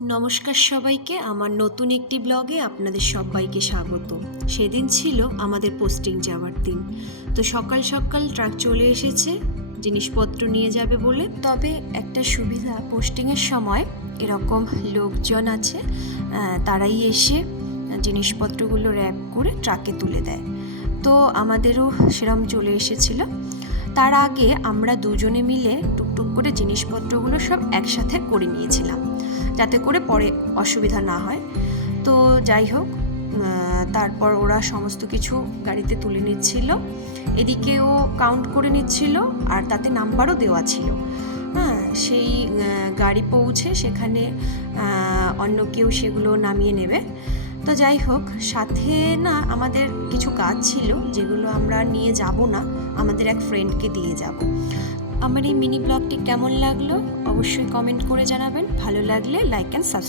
নমস্কার সবাইকে, আমার নতুন একটি ব্লগে আপনাদের সবাইকে স্বাগত। সেদিন ছিল আমাদের পোস্টিং যাওয়ার দিন। তো সকাল সকাল ট্রাক চলে এসেছে জিনিসপত্র নিয়ে যাবে বলে। তবে একটা সুবিধা, পোস্টিংয়ের সময় এরকম লোকজন আছে, তারাই এসে জিনিসপত্রগুলো র্যাপ করে ট্রাকে তুলে দেয়। তো আমাদেরও সেরকম চলে এসেছিল। তার আগে আমরা দুজনে মিলে টুকটুক করে জিনিসপত্রগুলো সব একসাথে করে নিয়েছিলাম, যাতে করে পরে অসুবিধা না হয়। তো যাই হোক, তারপর ওরা সমস্ত কিছু গাড়িতে তুলে নিচ্ছিল, এদিকেও কাউন্ট করে নিচ্ছিল, আর তাতে নাম্বারও দেওয়া ছিল। সেই গাড়ি পৌঁছে সেখানে অন্য কেউ সেগুলো নামিয়ে নেবে। তো যাই হোক, সাথে না আমাদের কিছু কাজ ছিল যেগুলো আমরা নিয়ে যাব না, আমাদের এক ফ্রেন্ডকে দিয়ে যাব। আমার এই মিনি ব্লগটি কেমন লাগলো অবশ্যই কমেন্ট করে জানাবেন। ভালো লাগলে লাইক অ্যান্ড সাবস্ক্রাইব।